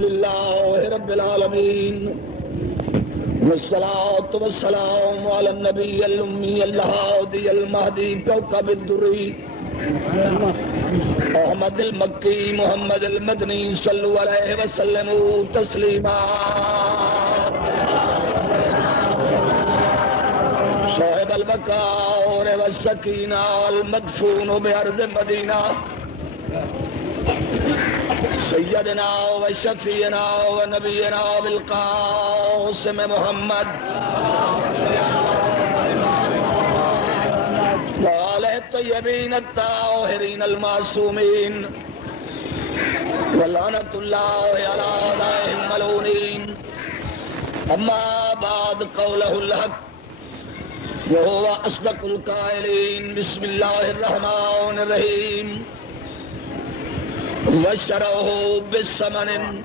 لله رب العالمين والصلاة والسلام على النبي الأمي الهادي المهدي كوكب الدري احمد المکی محمد المدنی صلو علیہ وسلم تسلیما صاحب البکاء والسکینہ المدفون بأرض مدینہ سیدنا و شفیعنا و نبینا بالقاسم محمد وآلہ الطیبین الطاہرین المعصومین ولعنۃ اللہ علی اعدائهم الملعونین اما بعد قولہ الحق وهو اصدق القائلین بسم اللہ الرحمن الرحیم وشروه بالثمن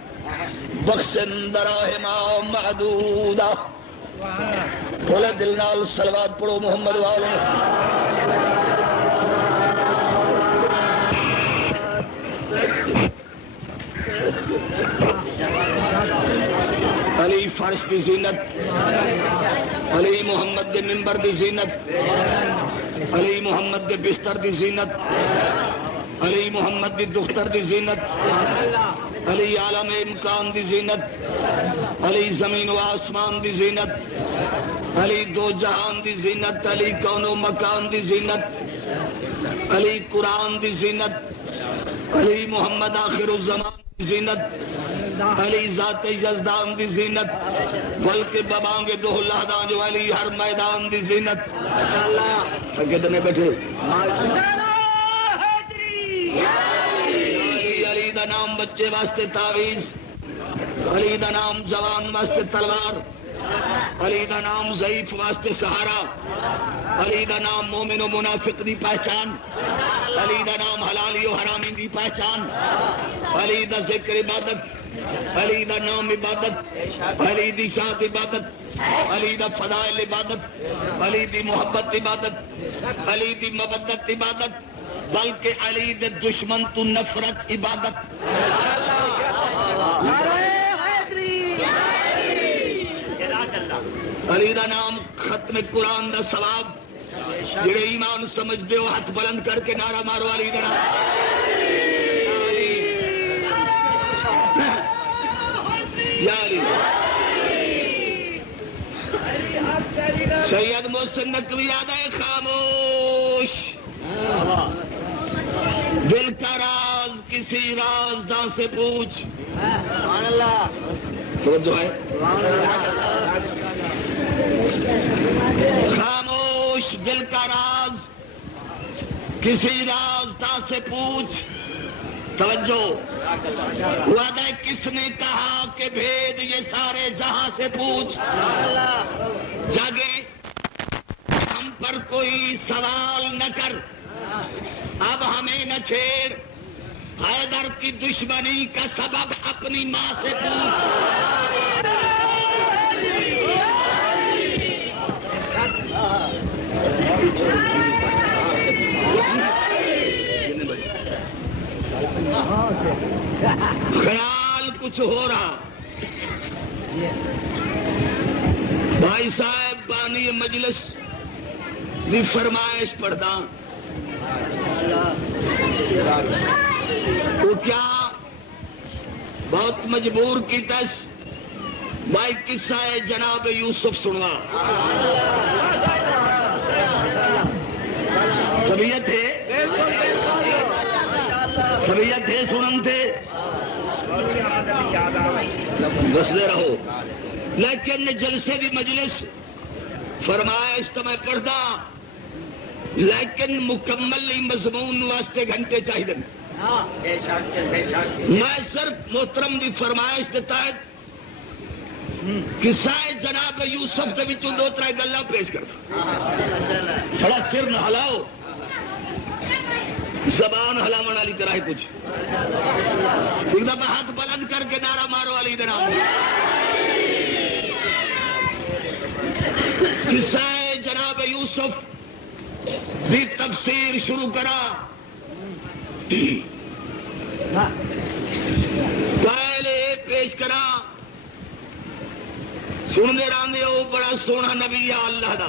بخس دراهم معدودہ بولے دل نال صلوات پڑھو محمد والے علی فرش دی زینت علی محمد دے منبر دی زینت علی محمد دے بستر دی زینت علی محمد دی دختر دی زینت علی عالم امکان دی زینت علی زمین و آسمان دی زینت علی دو جہان دی زینت علی کون و مکان دی زینت علی قرآن دی زینت علی محمد آخر الزمان دی زینت علی ذات یزدان دی زینت بلکہ ببانگے دو اللہ دان جو علی ہر میدان دی زینت اگے دنے بیٹھے علی دا نام بچے واسطے تعویذ علی دا نام جوان واسطے تلوار علی دا نام ضعیف واسطے سہارا علی دا نام مومن و منافق دی پہچان علی دا نام حلالی و حرامی دی پہچان علی دا ذکر عبادت علی دا نام عبادت علی دی شاد عبادت علی دا فضائل عبادت علی دی محبت عبادت علی دی مودت عبادت بلکہ علی دے دشمن تو نفرت عبادت علی دا نام ختم قرآن دا ثواب جڑے ایمان سمجھ دے ہو ہاتھ بلند کر کے نعرہ مارو علی دا نام یا علی سید محسن نقوی یاد ہے خاموش دل کا راز کسی رازداں سے پوچھ سبحان اللہ توجہ ہے خاموش دل کا راز کسی رازداں سے پوچھ توجہ وعدہ کس نے کہا کہ بھید یہ سارے جہاں سے پوچھ جاگے ہم پر کوئی سوال نہ کر اب ہمیں نہ چھیڑ حیدر کی دشمنی کا سبب اپنی ماں سے پوچھ خیال کچھ ہو رہا بھائی صاحب بانی مجلس دی فرمائش پڑھدا وہ کیا بہت مجبور کی تس بھائی قصہ ہے جناب یوسف سنوا طبیعت ہے سنن تھے بستے رہو لیکن جلسے بھی مجلس فرمائش تو میں پڑھدا لیکن مکمل مضمون واسطے گھنٹے چاہیے میں صرف محترم دی فرمائش دیتا ہے قصہ جناب یوسف کے بچوں دو ترائے گلاں پیش کر تھوڑا سر نہ ہلاؤ زبان ہلاون والی طرح ہے کچھ ایک دفعہ ہاتھ بلند کر کے نعرہ مارو علی دے نام قصہ جناب یوسف دی تفسیر شروع کرا پہلے پیش کرا سن دے رہے ہو بڑا سونا نبی ہے اللہ دا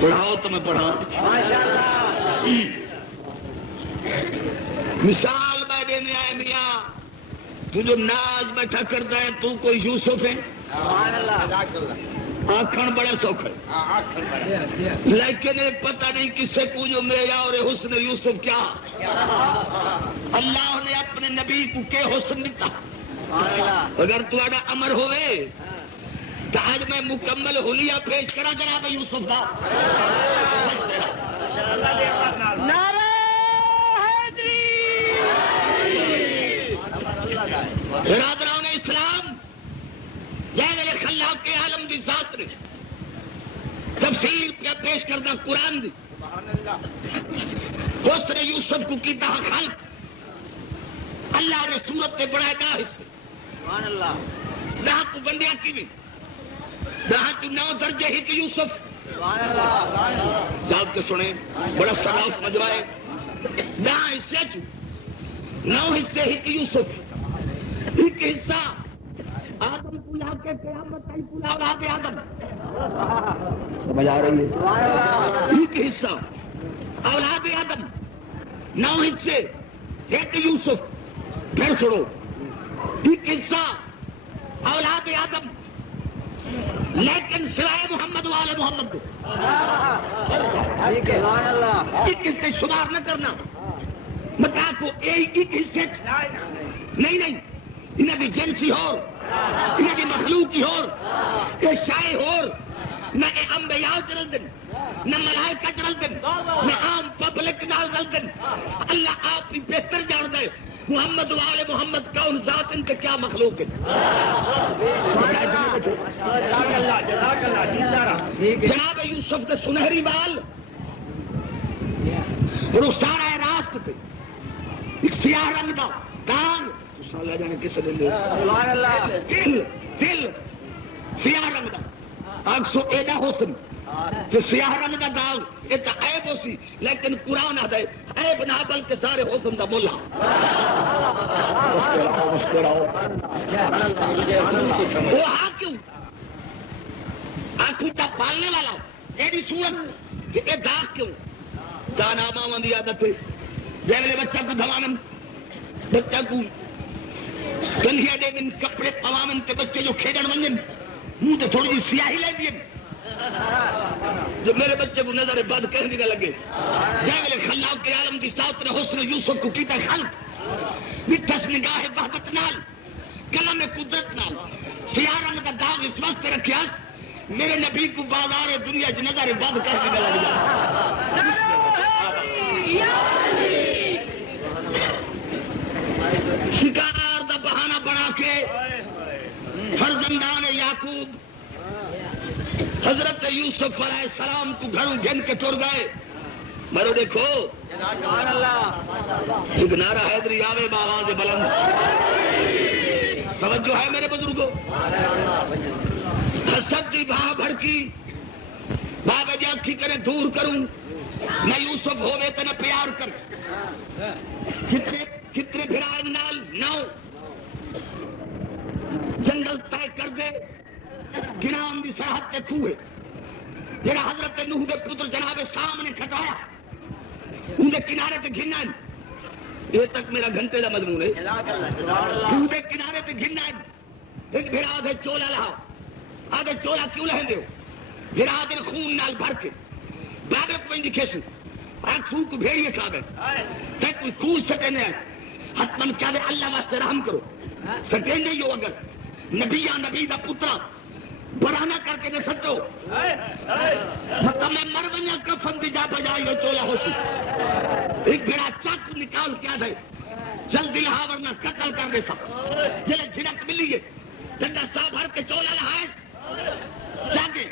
پڑھاؤ تو میں پڑھا مثال میں دینے آئے میاں تو جو ناز بیٹھا کرتا ہے تو کوئی یوسف ہے آنکھن بڑا سوکھ ہے لیکن پتہ نہیں کس سے پوجو میرا اور حسن یوسف کیا اللہ نے اپنے نبی کو کے حسن دیتا اگر تھوڑا امر ہوئے تو آج میں مکمل حلیہ پیش کرا جناب یوسف دا نعرہ حیدری برادران اسلام جے میرے خلاق کے عالم دی ذات نے تفسیر کیا پیش کرنا قرآن دی حسن یوسف کو کیتا خلق اللہ نے صورت میں بڑھائے دا حصے دہاں کو بندیاں کی بھی دہاں تو 9 درجے ہی کہ یوسف جاؤ کے سنیں بڑا سراف مجوائے دہاں حصے چو 9 حصے ہی کہ یوسف ایک حصہ آدم پولا کے قیامت آئی پولا اولاد آدم سمجھ آ رہی ہے ایک حصہ اولاد آدم 9 حصے ایک یوسف پھر سنو ایک حصہ اولاد آدم لیکن سوائے محمد والے محمد کو ایک حصے شمار نہ کرنا متا کو ایک حصے نہیں انہیں بھی جنسی ہو انہیں بھی مخلوق کی ہو شائع ہو نہ انبیاء چل دن نہ ملائکہ چل دن نہ عام پبلک نال چل دن اللہ آپ بھی بہتر جان دے محمد والے محمد کون ذات ان کے کیا مخلوق ہے جناب یوسف کے سنہری بال رخسار ہے راست پہ ایک سیاہ رنگ دا کان سالہ جانے کس دن دل سیاہ رنگ دا آنکھ سو ایڈا حسن کہ سیاہ رنگ دا داغ یہ تو عیب ہو سی لیکن قرآن آدھا ہے عیب نہ بلکہ سارے حسن دا مولا بس کراؤ وہ ہاں کیوں آنکھوں تا پالنے والا ایڈی صورت کہ یہ داغ کیوں جانا ماں دی عادت ہے جیسے بچہ کو دھوانن بچہ کو گندھیا دے دن کپڑے پوامن تے بچے جو کھیڈن ونجن منہ تے تھوڑی جی سیاہی لے دین جو میرے بچے کو نظر بد کہنے کا لگے جیسے خلاق کے عالم کی ساتھ نے حسن یوسف کو کیتا خلق بتس نگاہ بہبت نال کلم قدرت نال سیاہ رنگ کا داغ اس وقت رکھیا میرے نبی کو بازار دنیا کی نظر بد کہنے کا لگے شکار دا بہانہ بنا کے فرزندان یعقوب حضرت یوسف علیہ السلام کو گھروں گھن کے ٹر گئے مرو دیکھو ایک نعرہ حیدری آوے بآواز بلند توجہ ہے میرے بزرگوں حسد دی بہا بھڑکی بابا جی آنکھی کرے دور کروں نہ یوسف ہوئے تو نہ پیار کر کتنے بھرائے نال نو جنگل طے کر دے گرام دی سرحد تے کھوئے جڑا حضرت نوح دے پتر جناب سامنے کھٹایا ان دے کنارے تے گھننا یہ تک میرا گھنٹے دا مضمون ہے ان دے کنارے تے گھننا ایک بھرا دے چولا لہا آدھے چولا کیوں لہن دیو بھرا دے خون نال بھر کے بابے کو ان دی کھیسو آنکھ خون کو بھیڑیے کھابے تے کوئی خون سٹینے ہیں حتمن کیا دے اللہ واسطے رحم کرو سٹینے ہی ہو اگر نبی یا نبی دا پترا برانا کر کے نہ سٹو مطلب میں مر بنیا کفن دی جا بجائی ہو چولا ہو سی ایک بھیڑا چاک نکال کیا دے جلدی لہا ورنہ قتل کر دے سب جلے جھڑک ملی ہے جنگا صاحب ہر کے چولا لہائے جاگے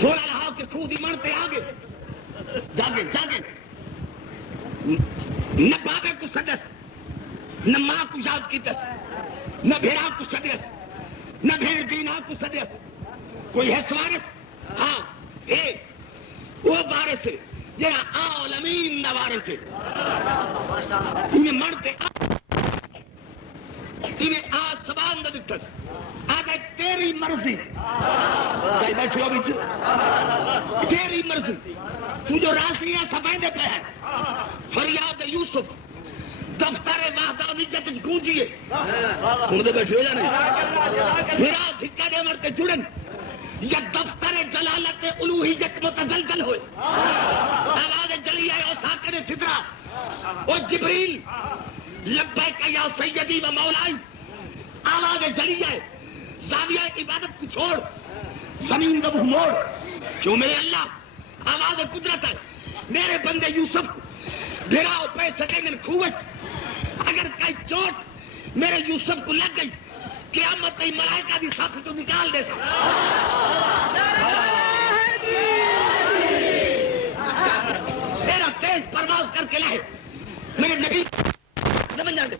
چولا لہا کے خود ہی مرتے آگے جاگے نہ بابے کو سدس نہ ماں کو یاد کی دس نہ بھیڑا کو سدس نہ بھیڑ دینا کو سدس کوئی ہے سوارس ہاں ایک وہ بارے سے جڑا عالمین دا وارث ہے انہیں مرتے انہیں آسمان دا دکھتا آگے تیری مرضی کئی بیٹھے ہو بچ تیری مرضی تو جو راسیاں سبیندے پہ ہے فریاد یوسف دفتر وحدانیت گونجیے تم تو بیٹھے ہو جانے میرا دھکا دے مرتے جڑن یا دفتر جلالت الوہیت متزلزل ہوئے آواز جلی آئے اور ساکر صدرہ اور جبریل لبیک یا سیدی و مولائی آواز جلی آئے زاویہ عبادت کو چھوڑ زمین کا منہ موڑ کیوں میرے اللہ آواز قدرت ہے میرے بندے یوسف بھراؤ پہ سکے من قوت اگر کئی چوٹ میرے یوسف کو لگ گئی قیامت نہیں ملائکہ دی صاف تو نکال دے میرا تیز پرواز کر کے لائے میرے نبی سمجھ جاتے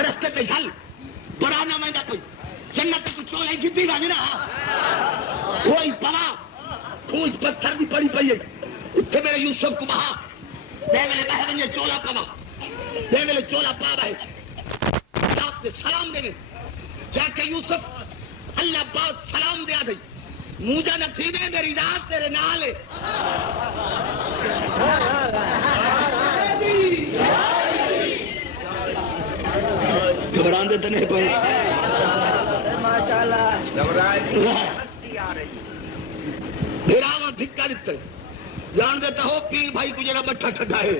رستے پہ جھل برانا میں نہ کوئی جنت کو چولے جدی بانے نا کوئی پوا کھوج پتھر بھی پڑی پئی ہے اتنے میرے یوسف کو بہا دے میرے بہہ بنجے چولا پوا دے میرے چولا پا بھائی آپ نے سلام دے جا کے یوسف اللہ پاک سلام دیا دئی موجہ نہ تھی دے میری ذات تیرے نال ہے گھبران دیتے نہیں پہے گھراوان دھکا دیتے جان دیتا ہو پیر بھائی کو جرا بٹھا ٹھٹا ہے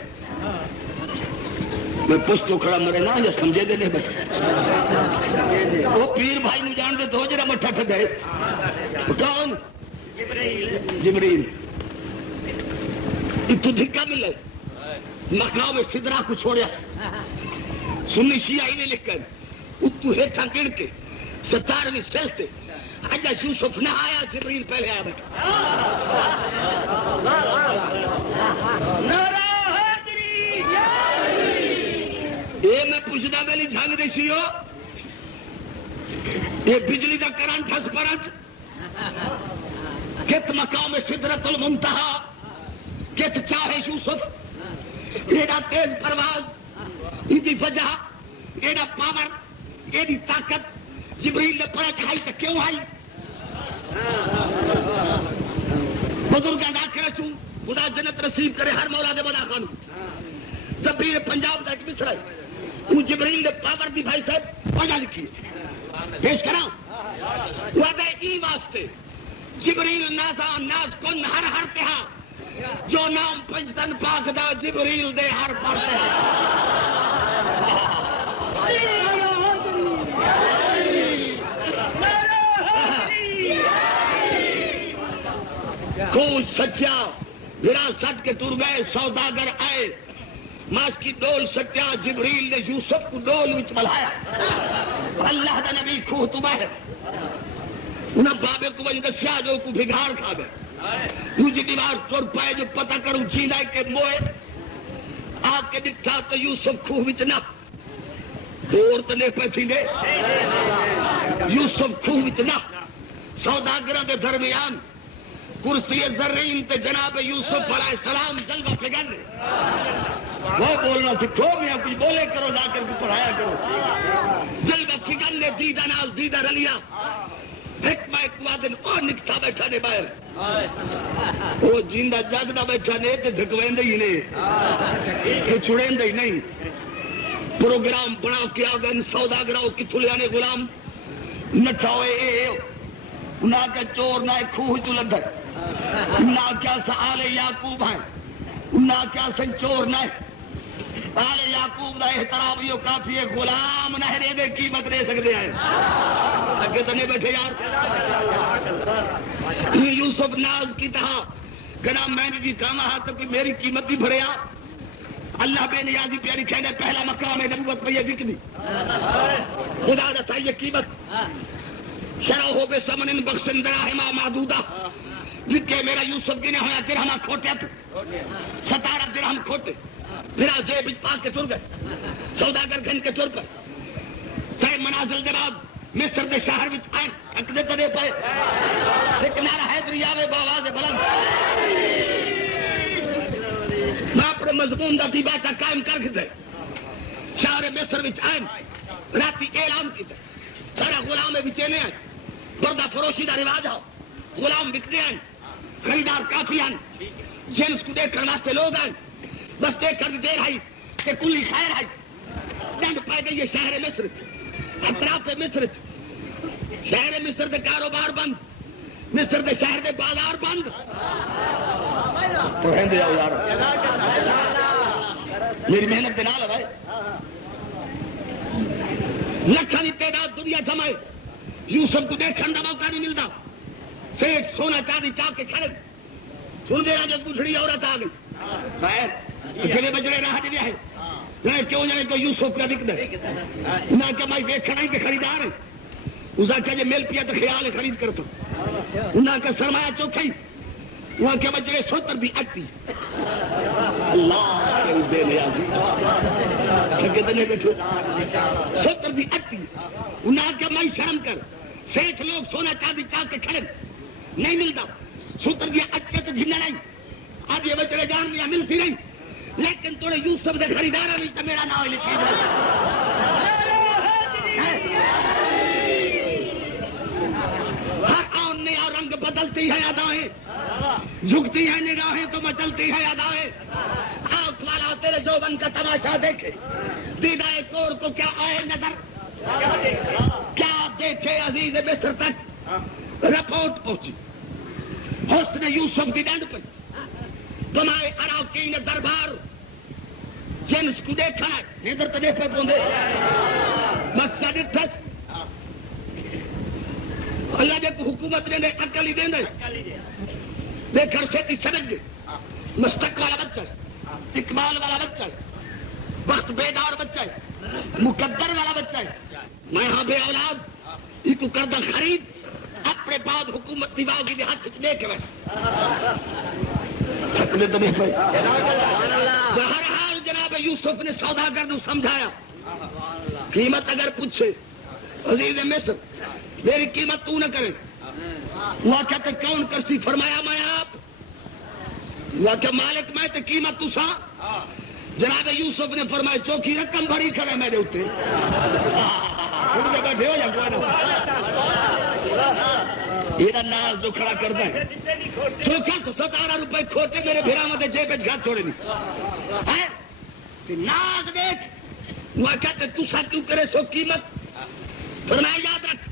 میں پشتو کھڑا مرے نا یا سمجھے دے نہیں بچے وہ پیر بھائی کو جان دیتا ہو جرا بٹھا ٹھٹا ہے کون جبریل اتو دھکا ملے مقام صدرہ کو چھوڑیا سنی شیعہ ہی نے لکھ کر اتو ہیٹھا گڑ کے 17ویں سلستے اجا یوسف نہ آیا جبریل پہلے آیا بیٹھا یہ میں پوچھنا میری جھنگ دیسی ہو یہ بجلی کا کرنٹ ہس پرنٹ کت مقام سدرت المنتہا کت چاہے یوسف ایڈا تیز پرواز ایدی وجہ ایڈا پاور ایڈی طاقت جبریل نے پڑھا چاہائی تو کیوں آئی بزرگاں نہ کرے چوں خدا جنت نصیب کرے ہر مولا دے بنا خانو تبیر پنجاب کا ایک مصرع ہے وہ جبریل نے پاور دی بھائی صاحب پڑھا لکھی پیش کراں وعدہ ای واسطے جبریل نازا ناز کن ہر ہر تہا جو نام پنجتن پاک دا جبریل دے ہر پر کون سچا بھرا سٹ کے تر گئے سوداگر آئے ماس کی ڈول سٹیا جبریل نے یوسف کو ڈول وچ ملایا اللہ دا نبی کھوہ تو باہر انہاں بابے کو بن دسیا جو کو بھگاڑ کھا گئے مجھے دیوار چور پائے جو پتہ کروں جینا ہے کہ موئے آپ کے دکھا تو یوسف کھوہ وچ نہ دور تو لے پہ تھی گے یوسف کھوہ وچ نہ سوداگرہ کے درمیان کرسی زرین تے جناب یوسف علیہ السلام جلوہ فگن وہ بولنا سکھو میاں کچھ بولے کرو جا کر کے پڑھایا کرو جلوہ فگن نے دیدہ نال دیدہ رلیا حکمہ اکوادن اور نکتا بیٹھا نے باہر وہ جیندہ جاگدہ بیٹھا نے تے دھکوین دے ہی نہیں کہ چھڑین دے ہی نہیں پروگرام بنا کیا گن سوداگراؤ کی تھلیانے غلام نٹھاوے اے نہ کا چور نہ کھوہ تو لدھر نہ کیا سا آل یعقوب ہیں نہ کیا سا چور نہ آل یعقوب دا احترامیوں کافی غلام نہ رے دے قیمت رے سکتے ہیں اگے تنے بیٹھے یار یوسف ناز کی تہا کہنا میں نے بھی کہا تو کہ میری قیمت بھی بھریا اللہ بے نیازی پیاری کہنے پہلا مقام نبوت پہ یہ بک دی خدا رسا یہ قیمت شرع ہو بے سمن بخشن دراہما معدودہ لکھے میرا یوسف گنے ہویا درہمہ کھوٹے 17 درہم کھوٹے پھر جیب پاک کے تر گئے سوداگر گھن کے تر پر کئی منازل جباب مصر دے شہر وچ آئے اکدے تدے پائے ایک نعرہ حیدری آوے باواز بلند مضمون دا بات قائم کر کے شہر مصر وچ آئے راتی اعلان کیتا سارا غلام بچینے ہیں بردہ فروشی دا رواج ہو غلام بکتے ہیں خریدار کافی ہیں جنس کو دیکھ کر واسطے لوگ ہیں بس دیکھ کر دیر ہے کہ کلی خیر ہے ڈنڈ پائے گئی ہے شہر مصر اطراف مصر شہر مصر دے کاروبار بند مصر دے شہر دے بازار بند میری محنت دے نال ہے لکھاں دی تعداد دنیا جمائے یوسف کو دیکھنے کا موقع نہیں ملتا سیٹ سونا چاندی چاپ کے کھڑے سن دے رہا جب بچڑی عورت آ گئی اکیلے بجڑے راہ دے ہے نہ کیوں جانے کو یوسف کا بکتا ہے نہ کہ میں دیکھنا ہی کہ خریدار ہے اسا کہ جب مل پیا تو خیال خرید کرتا نہ کہ سرمایہ چوکھائی وہاں کے بجڑے سوتر بھی اٹی اللہ کے بے نیازی کتنے بیٹھے سوتر بھی اٹی نہ کہ میں شرم کر سیٹھ لوگ سونا چاندی چاپ کے کھڑے نہیں ملتا سوتر بھی اٹے تو جھنڈا نہیں آج یہ بچڑے جان لیا ملتی نہیں لیکن توڑے یوسف دے خریدار نہیں تو میرا نام لکھے ہر آن نیا رنگ بدلتی ہے ادائیں جھکتی ہے نگاہیں تو مچلتی ہے ادائیں آنکھ والا تیرے جوبن کا تماشا دیکھے دیدہ کور کو کیا آئے نظر کیا دیکھے عزیز مصر تک رپورٹ پہنچی حسن یوسف کی ڈنڈ پر تمہارے اراکین دربار جنس کو دیکھا ہے ادھر تو دیکھ پہ پوندے بس ڈٹھس اللہ جے کو حکومت نے عقل ہی دیں دے دیکھ گھر سے تی سمجھ گئے مستق والا بچہ ہے اقبال والا بچہ ہے وقت بیدار بچہ ہے مقدر والا بچہ ہے میں ہاں بے اولاد یہ کو کردہ خرید اپنے بعد حکومت نباؤ کی ہاتھ کچھ دے کے بس حق میں تو نہیں پائی بہرحال جناب یوسف نے سوداگر نے سمجھایا قیمت اگر پوچھے عزیز مصر میری قیمت تو نہ کرے وہ کہتے کون کرسی فرمایا میں آپ وہ کہ مالک میں تو قیمت تو سا جناب یوسف نے فرمایا چوکی رقم بڑی کرے میرے اتنے بیٹھے ہو یا کوئی یہ ناز جو کھڑا کرتا ہے چوکھا 17 روپے کھوٹے میرے بھیرا مدے جیب پہ گھر چھوڑے نہیں ناز دیکھ وہ کہتے تو سا کیوں کرے سو قیمت فرمایا یاد رکھ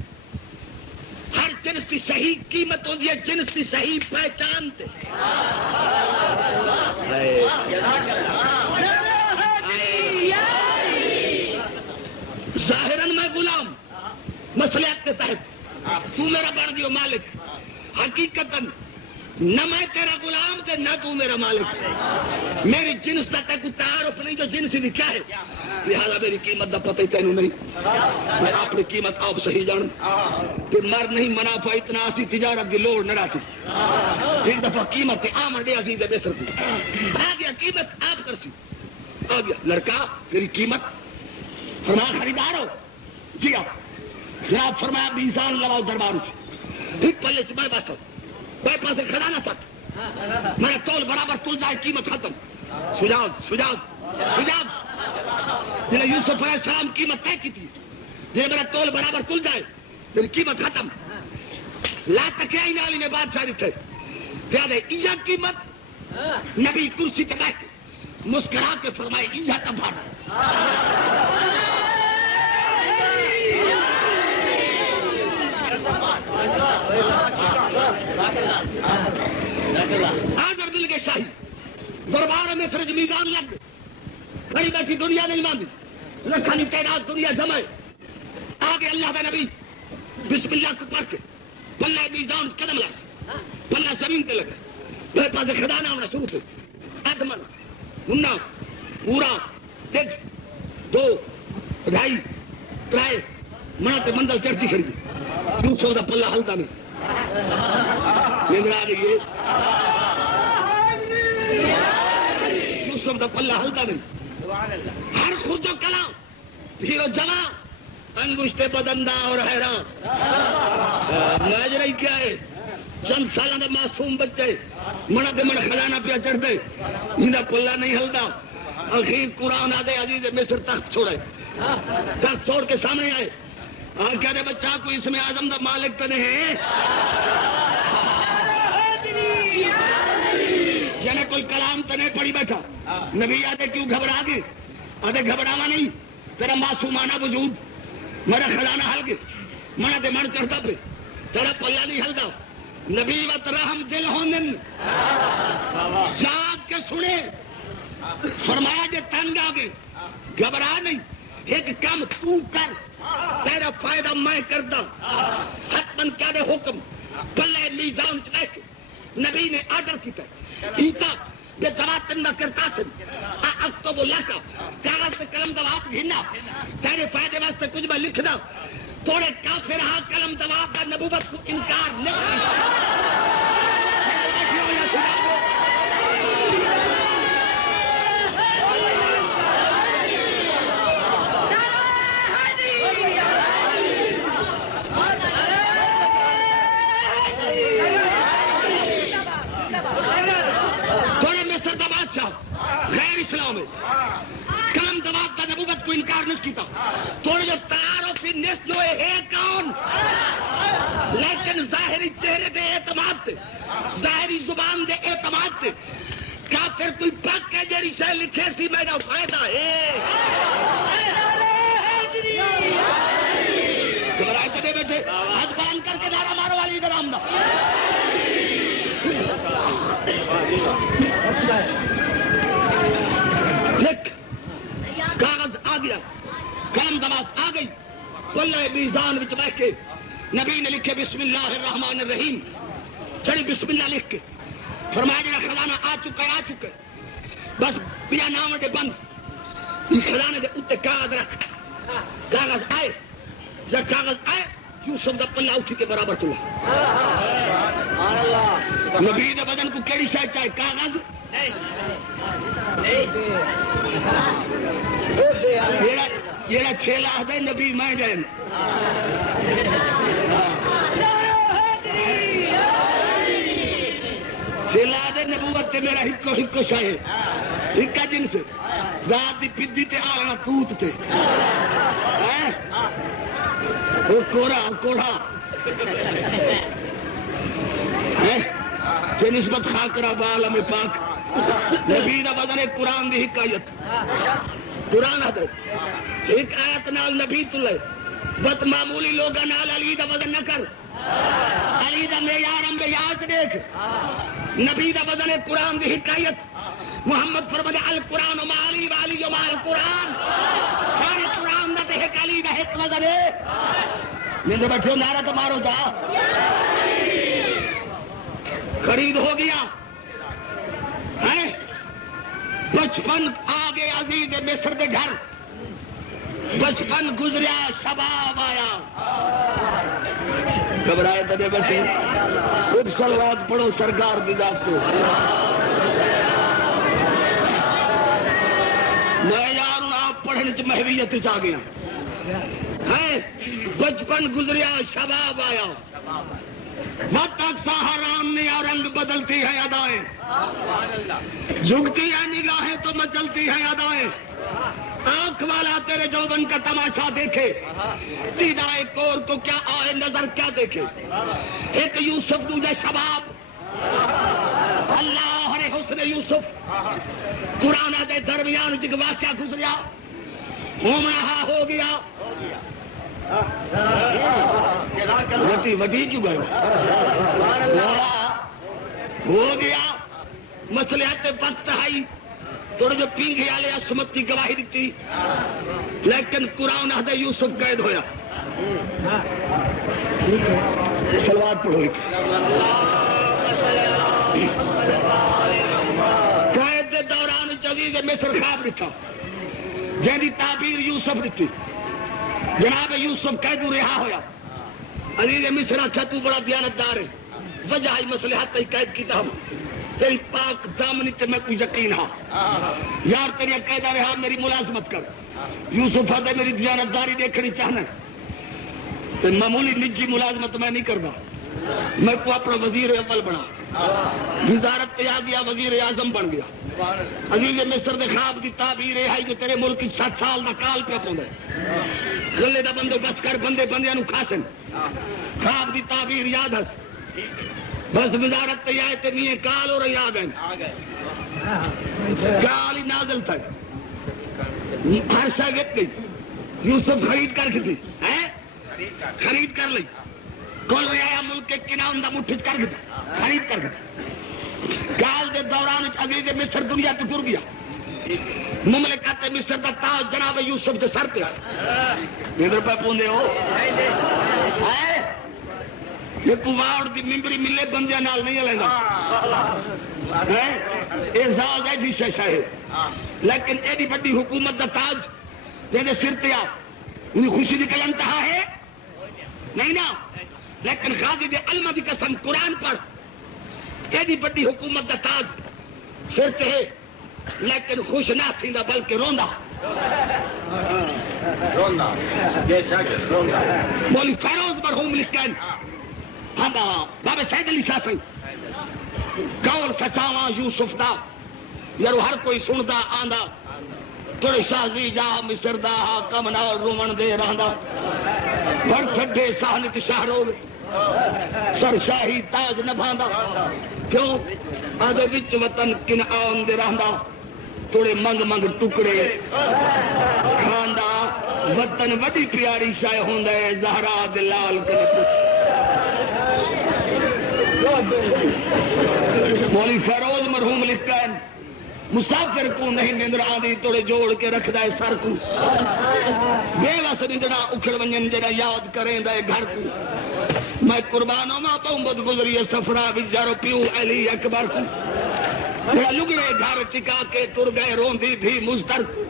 ہر جنس کی صحیح قیمت ہوتی ہے جنس کی صحیح پہچان تے ظاہراً میں غلام مسئلات کے تحت تو میرا بن دیو مالک حقیقتاً نہ میں تیرا غلام تے نہ تو میرا مالک میری جنس کا تے کوئی تعارف نہیں جو جنس بھی کیا ہے لہذا میری قیمت دا پتہ ہی تینوں نہیں میں اپنی قیمت آپ صحیح جان کہ مر نہیں منافع اتنا اسی تجارت کی لوڑ نہ رہتی ایک دفعہ قیمت آمد دے عزیز بسر کو آ گیا قیمت آپ کرسی آ گیا لڑکا تیری قیمت فرمایا خریدار ہو جی آپ جناب فرمایا میزان لواؤ دربار سے ایک پلے سے میں بس میں پاس کھڑا نہ تھا میرا تول برابر تل جائے قیمت ختم سجاؤ سجاؤ سجاؤ جنہیں یوسف علیہ السلام قیمت طے کی تھی جنہیں میرا تول برابر تل جائے میری قیمت ختم لا تکیائی نالی نے بادشاہ دیتے پیادے ایجا قیمت نبی کرسی کے بیٹھے مسکرا کے فرمائے ایجا تبھار آدر مل گئے شاہی دربار میں سرج میدان لگ گئے بڑی بیٹھی دنیا نہیں ماندی لکھانی تعداد دنیا جمائے آگے اللہ کا نبی بسم اللہ کو پڑھ کے پلہ میزان قدم لائے پلہ زمین پہ لگے میرے پاس خدانہ ہونا شروع سے ادمن منا پورا ایک 2 2.5 3 منٹ منزل چڑھتی کھڑی یوسف دا پلہ ہلتا نہیں آ گئی یوسف دا پلہ ہلتا نہیں ہر خود و کلام پھر و جمع انگشت بدندہ اور حیران ناظرین کیا ہے چند سالوں کے معصوم بچے من کے من خزانہ پیا چڑھتے ان پلا نہیں ہلدا اخیر قرآن آدھے عزیز مصر تخت چھوڑے تخت چھوڑ کے سامنے آئے کیا دے بچہ کوئی اسم اعظم دا مالک تو نہیں ہے یعنی کوئی کلام تو نہیں پڑھی بیٹھا نبی آدھے کیوں گھبرا گئے آدھے گھبراوا نہیں تیرا معصومانہ وجود میرا خزانہ ہل گئے منا دے من چڑھتا پہ تیرا پلا نہیں ہلدا نبی وت رحم دل ہون جاگ کے سنے فرمایا جے تنگ آ گئے گھبرا نہیں ایک کام تو کر تیرا فائدہ میں کردا حتمن کیا دے حکم پلے میزان چ بیٹھ نبی نے آرڈر کیتا کہ دواتن نہ کرتا سن اکتب لکا کاغذ سے قلم دوات گھننا تیرے فائدے واسطے کچھ میں لکھنا توڑے کافر ہاں قلم دوات کا نبوت کو انکار نہیں غیر اسلام ہے کلم دباب کا نبوت کو انکار نہیں کیتا تھوڑے جو تعارف نس جو ہے کون لیکن ظاہری چہرے دے اعتماد تے ظاہری زبان دے اعتماد تے کافر کوئی پاک ہے جیری شے لکھے سی میرا فائدہ ہے گھبرائے تو دے بیٹھے آج بیان کر کے نعرہ مارو والی ادھر آمدہ کاغذ آ گیا قلم دبات آ گئی پلے میزان وچ بیٹھ کے نبی نے لکھے بسم اللہ الرحمن الرحیم چڑی بسم اللہ لکھ کے فرمایا جڑا خزانہ آ چکا بس بیا نام دے بند اس خزانے دے اوتے کاغذ رکھ کاغذ آئے جب کاغذ آئے یوسف دا پلہ اٹھی کے برابر تلا نبی دے بدن کو کیڑی شے چاہے کاغذ یہ چھیلا ہے نبی میں جائے چھیلا ہے نبوت تے میرا ہکو شاہے ہکا جنس ذات دی پدی تے آنا توت تے وہ کوڑا جے نسبت خاکرہ بالم پاک نبی دا بدن قرآن دی حکایت قرآن حدیث ایک آیت نال نبی تلے بد معمولی لوگا نال علی دا بدن نہ کر علی دا معیار انبیاء دیکھ نبی دا بدن قرآن دی حکایت محمد فرمایا القرآن و علی و علی و القرآن سارے قرآن دا تے علی دا ایک وزن ہے میں بیٹھو نعرہ تو مارو جا خرید ہو گیا بچپن آگے عزیز مصر دے گھر بچپن گزریا شباب آیا گھبرائے تنے بیٹھے خود سلوات پڑھو سرکار دی ذات کو میں یار آپ پڑھنے چ محویت چ آ گیا ہے بچپن گزریا شباب آیا وقت سہاران نے رنگ بدلتی ہے ادائیں جھکتی ہے نگاہیں تو مچلتی ہے ادائیں آنکھ والا تیرے جوبن کا تماشا دیکھے دیدائے کور کو کیا آئے نظر کیا دیکھے ایک یوسف دوجہ شباب اللہ رے حسن یوسف قرآن دے درمیان جگ واقعہ گزریا ہوم رہا ہو گیا وٹی کیوں گئے ہو گیا مسئلہ وقت آئی تھوڑے جو پینگے والے عصمت کی گواہی دیتی لیکن قرآن حد یوسف قید ہویا سلوات پڑھو قید دے دوران عزیز مصر خواب لکھا جہی تعبیر یوسف دیتی جناب یوسف قیدو رہا ہویا عزیز مصر آخیا تو بڑا دیانتدار ہے وجہ ہی مسئلہ ہی قید کیتا ہم تیری پاک دامنی تے میں کوئی یقین ہاں یار تیری قیدہ رہا میری ملازمت کر یوسف آدھے میری دیانتداری دیکھنی چاہنا تے معمولی نجی ملازمت میں نہیں کردا میں کو اپنا وزیر اول بنا، وزارت پہ آ گیا، وزیر اعظم بن گیا۔ عزیز مصر دے خواب دی تعبیر ہے جو تیرے ملک 7 سال دا کال پہ پوندا ہے، غلے دا بندوبست کر، بندے بندیاں نو کھاسن، خواب دی تعبیر یاد ہے، بس وزارت پہ آئے تے نہیں کال اور یاد ہے، کال ہی نازل تھا، ہر شے وک گئی، یوسف خرید کر کے تھی، خرید کر لی، کل رہا ملک کے کنان دا مٹھت کر گیا، خرید کر گیا، کال دے دوران عزیز مصر دنیا تو ٹر گیا، مملکت مصر دا تاج جناب یوسف دے سر پہ ادھر پہ پوندے ہو، یہ کواڑ دی ممبری ملے بندیاں نال نہیں لینا، اعزاز ایسی شیشہ ہے، لیکن ایڈی بڑی حکومت دا تاج جیسے سر پہ آ انہیں خوشی نکل انتہا ہے نہیں نا، لیکن غازی دے علم دی قسم قرآن پر ایڈی بڑی حکومت دا تاج سر پہ ہے، لیکن خوش نہ تھیندا بلکہ روندا، مولی فیروز مرحوم لکھن ہاں بابا سید علی شاہ سی کول سچاواں یوسف دا یارو ہر کوئی سندا آندا تیرے شاہزی جا مصر دا حاکم نال رومن دے رہندا بڑ چھڈے سہنت شہر ہوے سر شاہی تاج نبھاندا کیوں آدھے وچ وطن کنعان دے رہندا تھوڑے منگ منگ ٹکڑے کھاندا وطن وڈی پیاری شے ہوندا ہے زہرا دے لال کنے پوچھ مولی فیروز مرحوم لکھن مسافر کو نہیں نندر آدھی توڑے جوڑ کے رکھ دائے سر کو بے وس نندرا اکھڑ ونجن جڑا یاد کریں دائے گھر کو میں قربانوں ماں پہنبت گزری سفرہ بجارو پیو علی اکبر کو میرا لگڑے گھر ٹکا کے تر گئے روندی بھی مزدر کو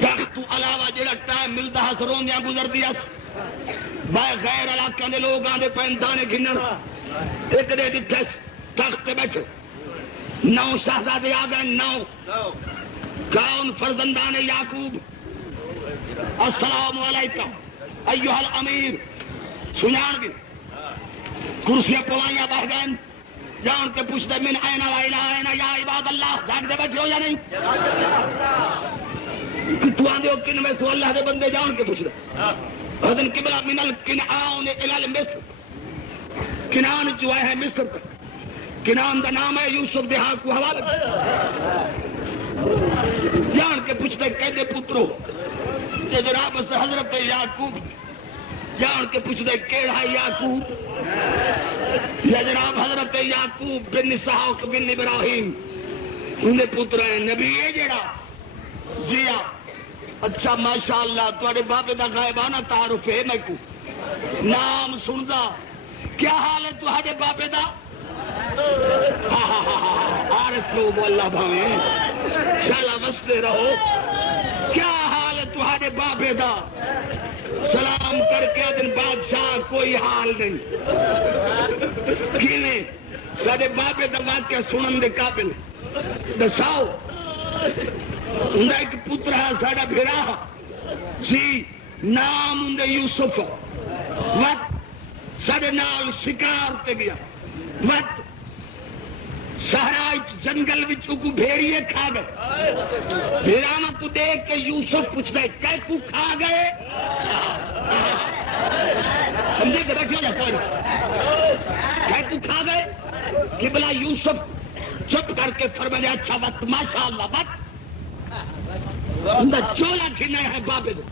تخت تو علاوہ جڑا ٹائم ملتا ہے روندیاں گزر دیا بائے غیر علاقہ دے لوگ آدھے پہنتانے گھنن ایک دے دتھس تخت پہ بیٹھے 9 شہزادے آ گئے 9 کون فرزندان یعقوب السلام علیکم ایوہ الامیر سنان گے کرسیاں پوائیاں بہ گئے جان کے پوچھتے من اینا و اینا یا عباد اللہ جاگ دے بیٹھے ہو یا نہیں تو آن دے ہو کن میں سو اللہ دے بندے جان کے پوچھتے حضن قبلہ من الکنعان الال مصر کنعان چوائے ہے مصر تک کنعان دا نام ہے یوسف دہاں کو حوالہ جان کے پوچھتے کہتے پترو یہ جناب سے حضرت یعقوب جان کے پوچھتے کیڑا یعقوب یہ جناب حضرت یعقوب بن اسحاق بن ابراہیم انہیں پتر ہیں نبی ہے جڑا جیا اچھا ماشاءاللہ تھوڑے بابے دا غائبانہ تعارف ہے میں کو نام سندا کیا حال ہے تھوڑے بابے دا عارف کو بولا بھاویں شالا بستے رہو کیا حال ہے تھوڑے بابے دا سلام کر کے دن بادشاہ کوئی حال نہیں کینے سارے بابے دا واقعہ سنن دے قابل دساؤ انہیں ایک پتر ہے ساڑا بھیرا جی نام انہیں یوسف وقت ساڑے نال شکار تے گیا وقت سہرائچ جنگل وچ کو بھیڑیے کھا گئے بھیرانا کو دیکھ کے یوسف پوچھ دے کہ کو کھا گئے سمجھے کہ بیٹھے ہو جاتا ہے کہ کو کھا گئے قبلہ یوسف چپ کر کے فرمائے اچھا وقت ماشاءاللہ وقت اندھا چولا کھنے ہے بابے دے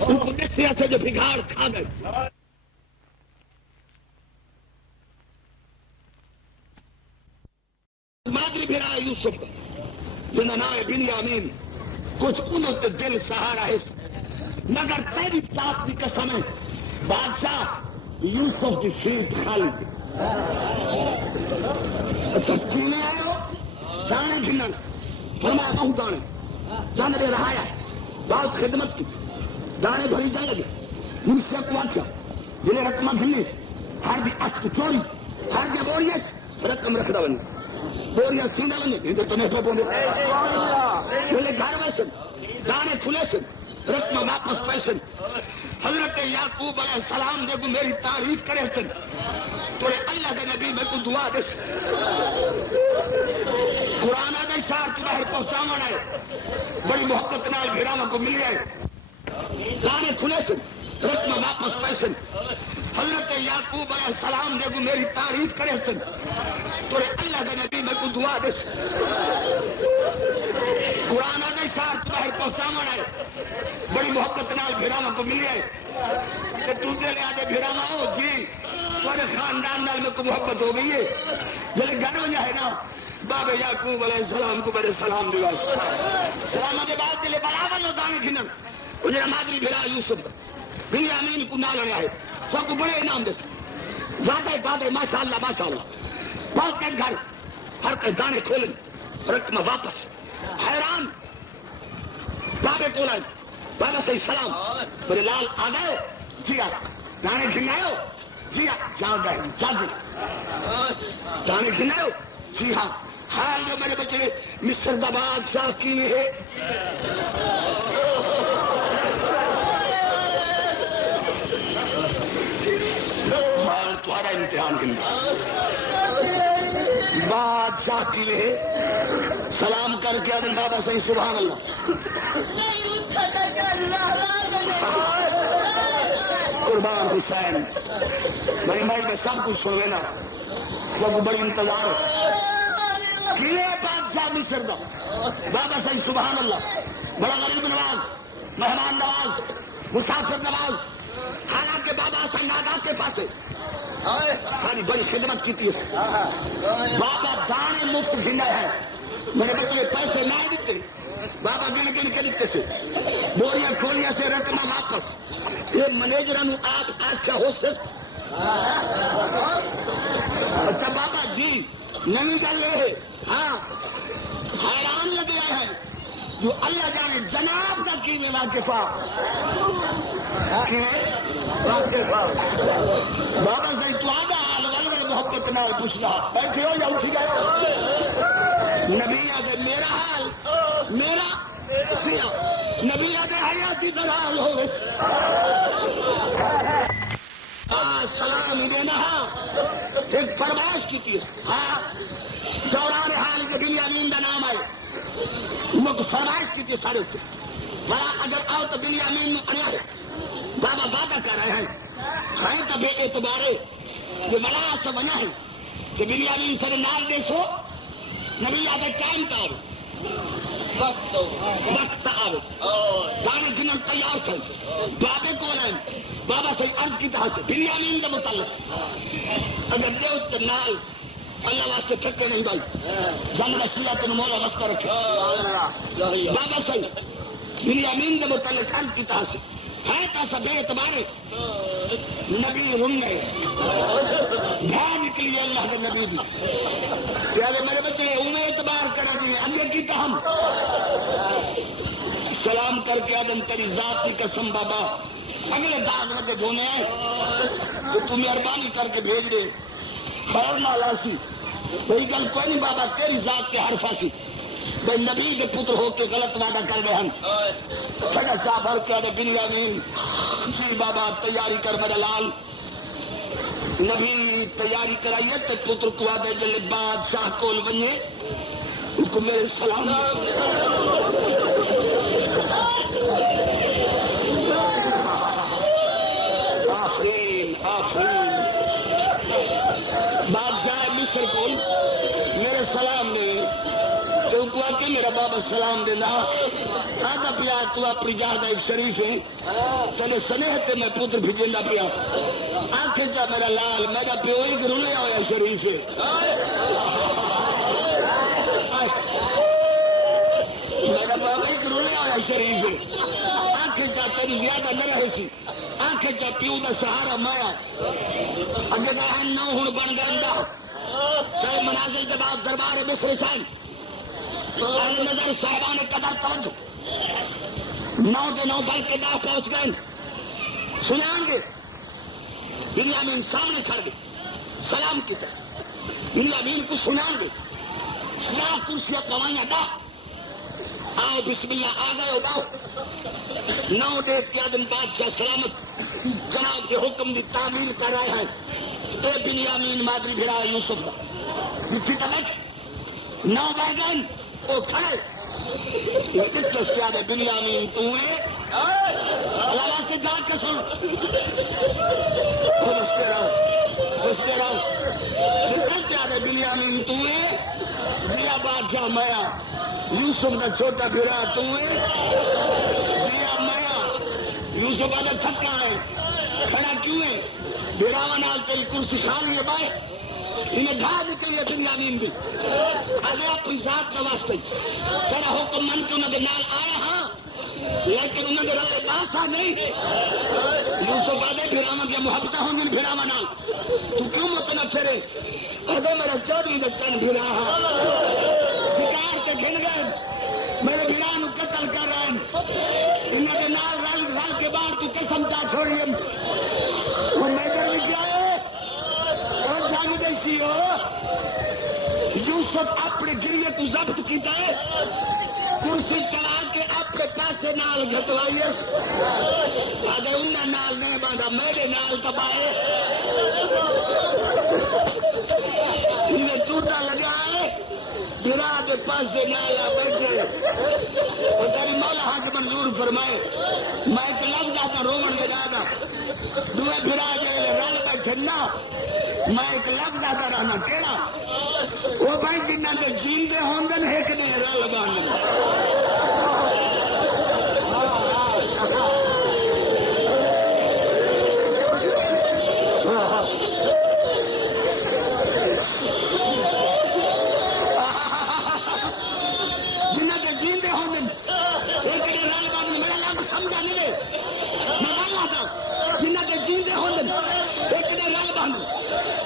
ان کو دسیا سے جو بھگاڑ کھا گئے مادری بھیرا یوسف جنہ نام بنیامین کچھ انہوں تے دل سہارا ہے مگر تیری ذات کی قسم ہے بادشاہ یوسف کی شیٹ خالی اچھا کینے آئے ہو دانے گھنن فرمایا کہوں دانے جانے لے رہا ہے بہت خدمت کی دانے بھری جا لگے منشیہ کو آکیا جنہیں رقمہ گھننے ہر بھی اشک چوری ہر بھی بوریت رقم رکھ دا بنی بوریا سینہ بنی ادھر تو نہیں تو بولے بولے گھر میں سن دانے کھلے سن رقم واپس پیسن حضرت یعقوب علیہ السلام دے کو میری تعریف کرے سن تو اللہ کے نبی میں کو دعا دے قرآن آدھے شہر کی باہر پہنچاونا ہے بڑی محبت نال بھیراما کو مل گئے دانے کھلے سن رقم واپس پیسن حضرت یعقوب علیہ السلام دے کو میری تعریف کرے سن تو اللہ کے نبی میں کو دعا دے قرآن آدھے شہر کی باہر پہنچاونا ہے بڑی محبت نال بھیراما کو مل گئے کہ دوسرے لے آدھے بھیراما ہو جی تھوڑے خاندان نال میں کو محبت ہو گئی ہے جلے گھر وجہ ہے نا بابا یعقوب علیہ السلام کو میرے سلام دیوائی سلامہ کے بعد جلے برابر ہوتانے کھنن انہیں مادری بھیرا یوسف بنیامین کو نالنے آئے تو کو بڑے انعام دے سکتے زیادہ ماشاءاللہ پہنچ کے گھر ہر کے دانے کھولن رقم واپس حیران بابے کو لائن بابا صحیح سلام میرے لال آ گئے جی دانے گھنائے جی جا گئے جاگے دانے گھنائے جی ہاں حال جو میرے بچے مصر دا بادشاہ کی ہے مال تمہارا امتحان گندا بادشاہ کی ہے سلام کر کے آدم بابا صحیح سبحان اللہ قربان حسین میری مائی میں سب کچھ سنوے نا سب کو بڑی انتظار ہے کیلے بادشاہ مصر دا بابا صحیح سبحان اللہ بڑا غریب نواز مہمان نواز مسافر نواز حالانکہ بابا سنگاگا کے پاس ساری بڑی خدمت کی تھی بابا دانے مفت گھنا ہے میرے بچے پیسے نہ دیتے بابا گن گن کے دیتے سے بوریاں کھولیاں سے رقم واپس یہ منیجر نو آپ آخیا ہو سست اچھا بابا جی نہیں گل ہے ہاں حیران لگے ہے جو اللہ جانے جناب کا کی میں واقفہ بابا صحیح تو آگا حال والے محبت نہ پوچھنا بیٹھے ہو یا اٹھ جاؤ نبی آگے میرا حال میرا نبی آگے حیاتی دلال ہو سلام دینا ایک فرمائش کی تھی ہاں دوران حال کے بنیامین کا نام آئے وہ فرمائش کی تھی سارے بڑا اگر آؤ تو بنیامین میں آیا ہے بابا وعدہ کر رہے ہیں تو بے اعتبارے یہ بڑا سا بنا ہے کہ بنیامین سر نال دے سو نبی آگے ٹائم کا وقت آئے دانے گنن تیار کر بابے کو رہے بابا سے عرض کی طرح سے بنیامین کا متعلق اگر دیو تو نال اللہ واسطے پھکے نہیں بھائی جان رسیہ تین مولا واسطہ رکھے بابا صحیح بنیامین کے متعلق عرض کی طرح سے ہے تاسا بے اعتبارے نبی رن گئے بھا نکلی اللہ کے نبی دی پیارے میرے بچے انہیں اعتبار کرا دی اگے کی ہم سلام کر کے آدم تیری ذات کی قسم بابا اگلے داغ لگے دھونے ہیں تو تم مہربانی کر کے بھیج دے خیر نالاسی کوئی گل کوئی نہیں بابا تیری ذات کے حرف آسی بھائی نبی کے پتر ہو کے غلط وعدہ کر گئے ہم سگا صاحب ہر کیا بنیامین جی بابا تیاری کر میرا لال نبی تیاری کرائیے تو پتر کو آدھے جلے بادشاہ کول بنے ان کو میرے سلام آفرین آفرین بادشاہ مصر کول میرے سلام نے تو کو کہ میرا بابا سلام دینا آدھا پیا تو اپنی جہاں ایک شریف ہے تینے سنیحتے میں پتر بھیجنا پیا آنکھیں جا میرا لال میرا پیو ایک رولے ہویا شریف ہے میرا بابا ایک رولے ہویا شریف ہے آنکھیں جا تیری زیادہ نہ رہے سی آنکھیں جا پیو دا سہارا مایا اگر جہاں نو ہون بن گئے اندہ کئی منازل کے بعد دربار مصر سائن نظر صاحبان قدر توجہ 9 کے 9 بل کے داہ پہنچ گئے سنان گے بنیامین سامنے کھڑ گئے سلام کی طرح بنیامین کو سنان گے دا کرسیاں پوائیاں دا آؤ بسم اللہ آ گئے باؤ 9 دیکھ کے آدم بادشاہ سلامت جناب کے حکم کی تعمیل کر رہے ہیں. اے بنیامین مادری بھرا یوسف دا جتھی تک 9 بیگن وہ کھڑے اتس کیا دے بنیامین تو ہے اللہ کے جا کے سن خوشتے رہو اتس کیا دے بنیامین تو ہے جیا بادشاہ میا یوسف کا چھوٹا بھرا تو ہے جیا میا یوسف آدھا تھکا ہے کھڑا کیوں ہے بھراوا نال تیری کرسی کھا لیے بھائی انہیں ڈھا نکلی ہے بنیامین بھی اگر اپنی ذات کا واسطے تیرا حکم من کے انہوں نے نال آیا ہاں لیکن انہوں نے رلے باسا نہیں یوسف آدھے بھراوا کی محبتہ ہوں گی بھراوا نال تو کیوں متنفر ہے ادھے میرا 14 چند بھرا شکار کے گھن گئے میرے بھرا نو قتل کر رہے ہیں انہوں نے نال رل کے بعد تو قسم چا چھوڑی وہ میجر بھی کیا ہے اور جان دیسی ہو یوسف اپنے گریے کو ضبط کیتا ہے کرسی چڑھا کے اپنے پیسے نال گھٹوائیے اگر انہیں نال نہیں باندھا میرے نال کبائے انہیں ٹوٹا لگا ہے برا کے پیسے نال بیٹھے اور تیری مولا حج منظور فرمائے میں ایک لفظ آتا رومن کے دادا دوے بھرا جائے رل بیٹھے نا میں ایک لفظ آتا رہنا کہڑا وہ بھائی جنہ کے جیندے ہوں گے ایک نے رل باندھ جنہ کے جیندے ہوں گے ایک نے رل باندھ میرا لفظ سمجھا نہیں میں بول رہا تھا جنہ کے جیندے ہوں گے ایک نے رل باندھ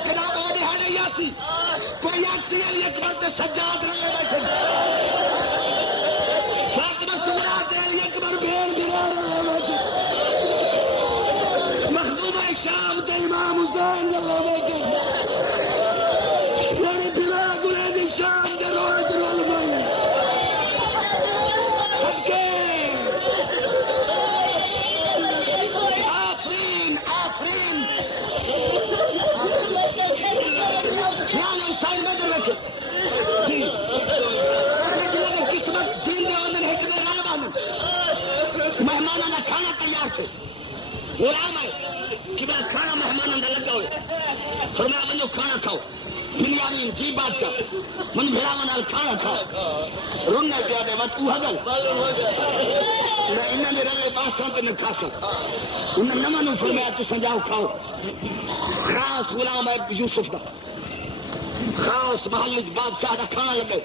کتاب اوڈے ہے یاسی کوئی آکسی علی اکبر تے سجاد رلے بیٹھے فاطمہ سمرا تے علی اکبر بھیڑ بھیڑ رلے بیٹھے مخدوم شام تے امام حسین رلے بیٹھے یعنی بھیڑا گلے دی شام دے روز رل گئے آفرین آفرین جی قسمت جیندے ہونے ایک دن رل باندھ مہمانوں کا کھانا تیار تھے غلام ہے کہ میرا کھانا مہمانوں کا لگا ہوئے فرمایا بنو کھانا کھاؤ بنیامین جی بادشاہ من بھراوا نال کھانا کھاؤ رونے پیا دے وقت ہگل نہ انہوں نے رلے باساں تے نہ کھا سک انہوں نے نہ فرمایا تو سجاؤ کھاؤ خاص غلام ہے یوسف دا خاص محل بادشاہ کا کھانا لگے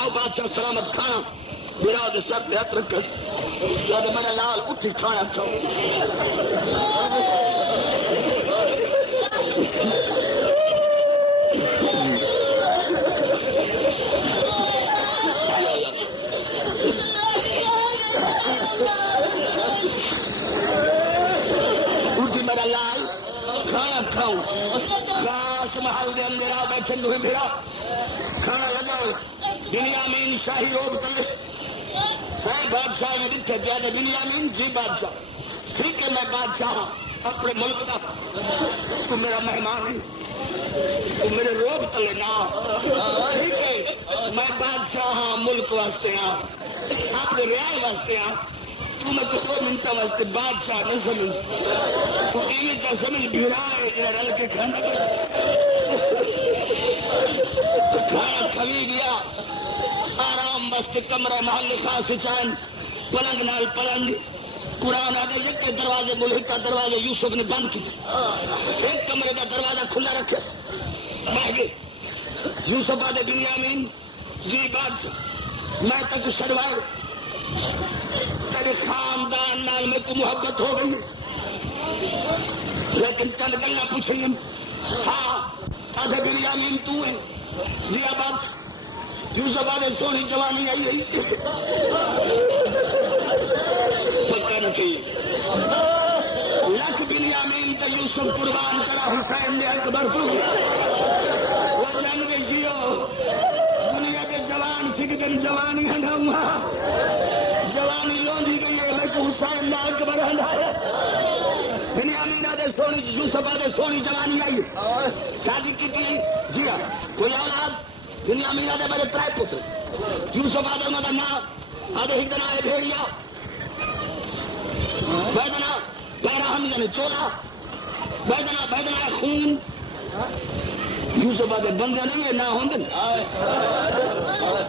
آؤ بادشاہ سلامت کھانا میرا دے سر پہ ہاتھ رکھے جب میرا لال اٹھی کھانا کھاؤ اٹھی میرا لال کھانا کھاؤں خاص محل دے اندر آ بیٹھے نوہیں بھیرا کھانا لگاؤ بنیامین شاہی روب تلے ہے بادشاہ نے دکھے دیا دے بنیامین جی بادشاہ ٹھیک ہے میں بادشاہ ہوں اپنے ملک کا تو میرا مہمان ہے تو میرے روب تلے نہ ٹھیک ہے میں بادشاہ ہوں ملک واسطے ہوں اپنے ریال واسطے ہوں تو میں تو 2 منٹ واسطے بادشاہ نہ سمجھ تو ایویں کا سمجھ بھیڑا ہے جنہیں رل کے کھانا بیٹھے کھانا کھوی گیا آرام واسطے کمرہ محل خاص چین پلنگ نال پلنگ قرآن آدھے ایک دروازے ملک کا دروازے یوسف نے بند کی ایک کمرے کا دروازہ کھلا رکھے بہ گئے یوسف آدھے بنیامین جی بادشاہ میں تک سروائے تیرے خاندان نال میں تو محبت ہو گئی لیکن چند گلنا پوچھیں ہاں آدھے بنیامین تو ہے جی آباد یوسف آدھے سونی جوانی آئی ہے پتہ نہیں لکھ بنیامین تو یوسف قربان کرا حسین نے اکبر تو وہ جنگ جیو دنیا کے جوان سکھ دن جوانی ہنڈا جوانی روندی گئی ہے میں کو حسین نہ اکبر ہے بنیامین دے سونی یوسف دے سونی جوانی آئی شادی کی جی ہاں کوئی اولاد بنیامین دے بڑے ترائے پتر یوسف آدھے انہوں کا نام آدھے ایک دن آئے بھیڑیا بیدنا پیرا ہم یعنی چولا بیدنا خون یوسف آدھے بندے نہیں ہے نہ ہوندن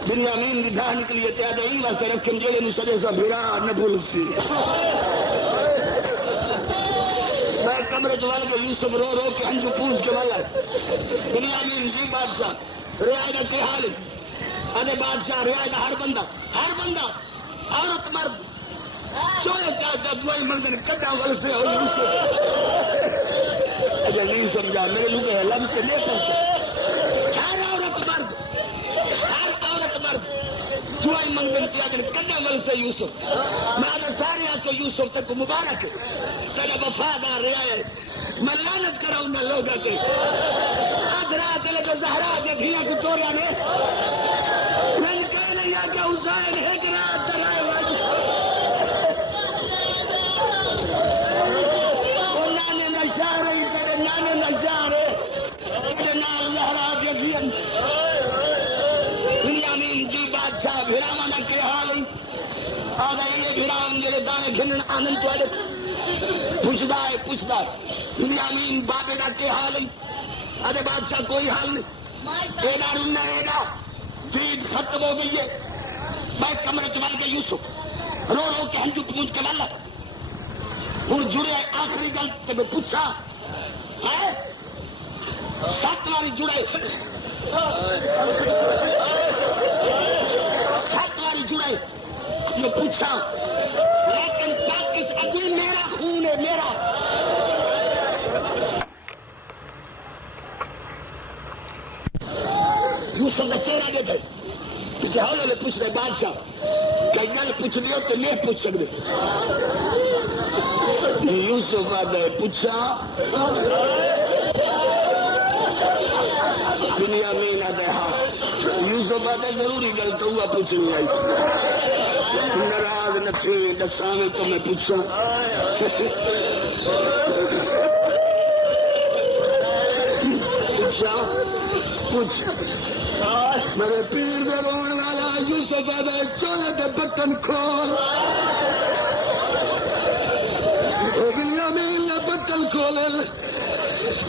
بنیامین دی دھا نکلی ہے تیادے ہی واسطے رکھیں جوڑے نو سجے سا بھیرا نہ بھول سی میں کمرے چوال کے یوسف رو رو کے ہنجو پوچھ کے والا بنیامین جی بادشاہ رعایت کے حال آدھے بادشاہ رعایت ہر بندہ عورت مرد چوئے چاچا دعائی مردن کٹا ول سے ہو یوسف اجا نہیں سمجھا میرے لوگ ہے لفظ کے لے پہنچے ہر عورت مرد دعائی مردن کیا جن کٹا ول سے یوسف میں آدھے سارے آکو یوسف تک مبارک تیرا وفادار رعایت میں لعنت کراؤں نہ لوگا کے رات لے کے زہرا کے دھیا کے توڑیا نے میں نے کہہ نہیں آ کہ حسین ہے کہ رات درائے واجب بنیامین جی بادشاہ بھراوانا کے حال آگئے یہ بھراون جلے دانے گھنن آنن چوڑے پوچھدا ہے بنیامین بابے دا کے حال آدھے بادشاہ کوئی حال نہیں ایڈا رنہ ایڈا چیز ختم ہو گئی ہے میں کمرے چوال کے یوسف رو رو کے ہنجو پونچھ کے والا ہوں جڑے آخری گل تے میں پوچھا ہے 7 واری جڑے 7 واری جڑے یہ پوچھا لیکن پاکستان ابھی میرا خون ہے میرا یوسف کا چہرہ دیکھے کسی حوالے میں پوچھ رہے بادشاہ کئی گل پوچھ دیو تو نہیں پوچھ سکتے یوسف آدھے پوچھا بنیامین آدھے ہاں یوسف آدھے ضروری گل تو ہوا پوچھنی آئی ناراض نہ تھے دساویں تو میں پوچھا پوچھ میرے پیر دے رون والا یوسف آدھے چولے دے بٹن کھول بنیامین نے بٹن کھولے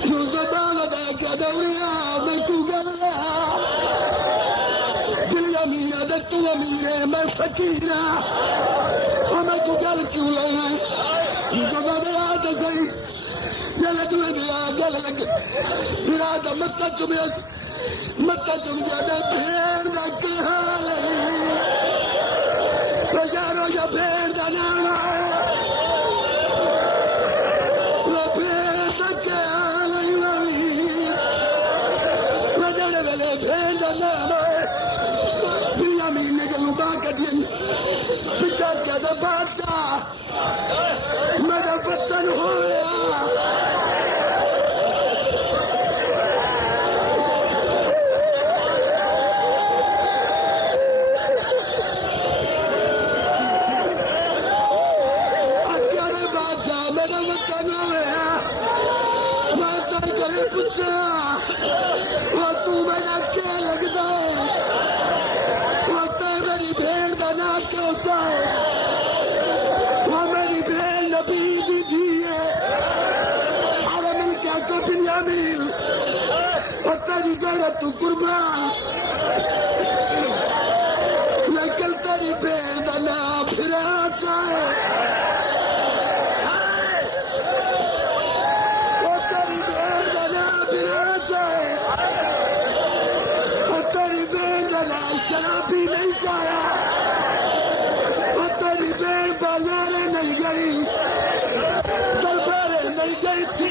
یوسف آدھے کیا دوریا میں تو گل رہا بنیامین آدھے تو امیر ہے میں فقیر ہاں میں تو گل کیوں لینا یوسف آدھے آدھے صحیح گل دوے دیا گل لگ پھر آدھا متا چمیس متا چم گیا بھیڑ کا کہا بازاروں یا بھیڑ کا نام ہے وہ بھیڑ کا کہا بجڑ والے بھیڑ کا نام ہے بنیامین نے گلوں با کٹین پچا کیا تھا بادشاہ میرا بطن ہو گیا وہ تو میرا کیا لگتا ہے وہ تو میری بھیڑ بنا کے ہوتا ہے وہ میری بھیڑ نبی دی دی ہے ہر مل کیا تو بنیامین وہ تیری غیرت تو قربان لیکن تیری بھیڑ بنا پھرا چاہے شرابی نہیں چاہیا اور تیری بین بازارے نہیں گئی دربارے نہیں گئی تھی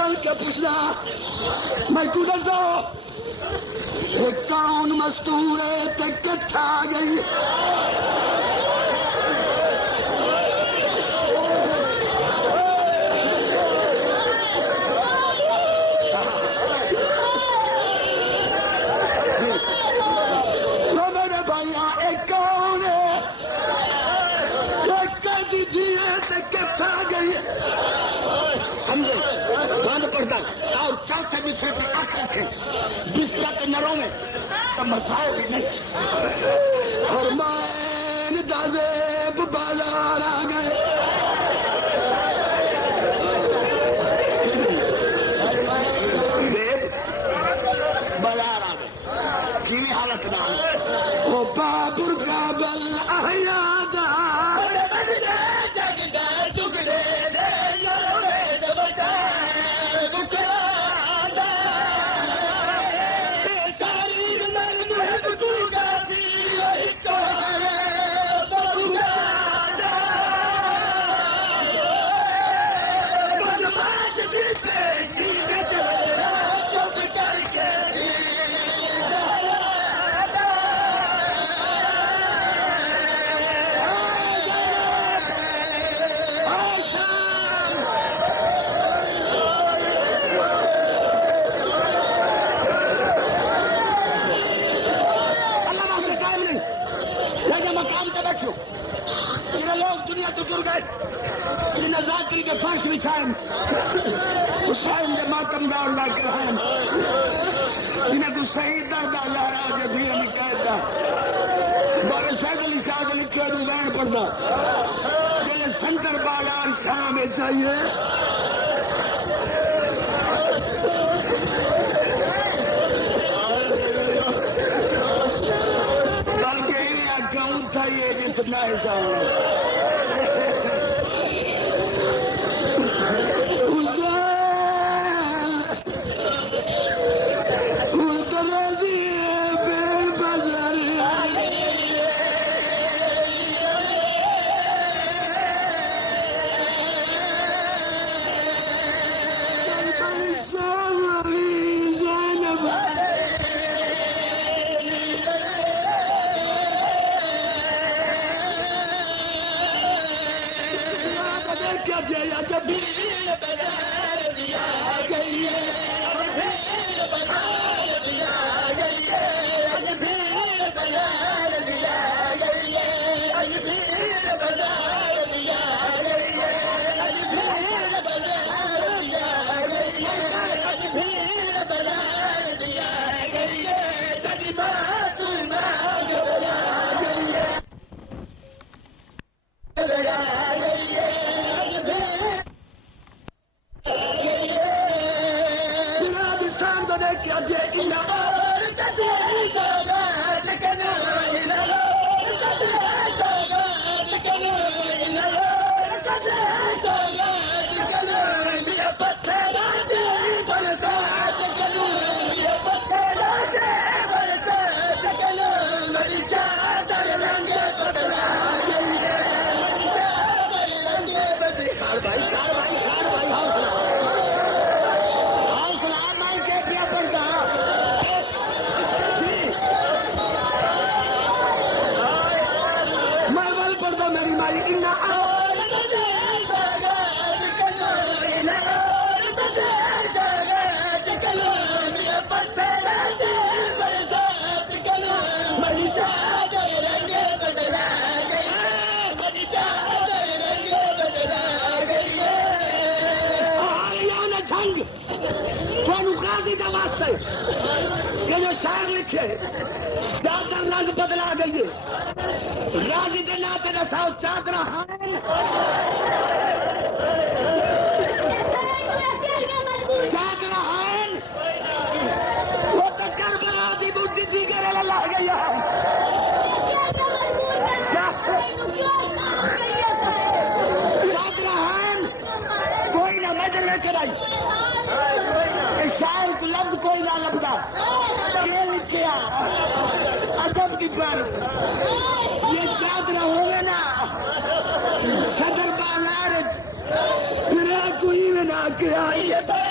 بن کے پوچھنا میں تو دسو کون مستور تے کتھا گئی میرے بھائیا ایک کون کتھا گئی سمجھے بند پڑتا اور چوتھے بستر پہ آنکھ رکھے بستر کے نروں میں تو مسائل بھی نہیں اور میں دادے بازار آ گئے بازار آ گئے کی حالت نہ وہ بابر کا بل احیادا ذاکری کے فرش بچھائیں حسین کے ماتم دار لا کر ہیں انہیں کو شہید درد اللہ جو دھیر میں قید دا بارے سید علی صاحب لکھے دو وین پڑھتا جیسے سنٹر بالار شام ہے چاہیے بلکہ انہیں اکاؤنٹ تھا یہ جتنا حساب رنگ بدلا گئی راجی کے ناتے رساؤ چادر چادر وہ تو کربلا دی بدھی تھی کرے لا گئی چادر کوئی نہ مدل میں چڑھائی شاعر کو لفظ کوئی نہ لبدا یہ لکھیا ادب کی پر یہ چادر ہوئے نا صدر بالارج پھر کوئی میں نہ کیا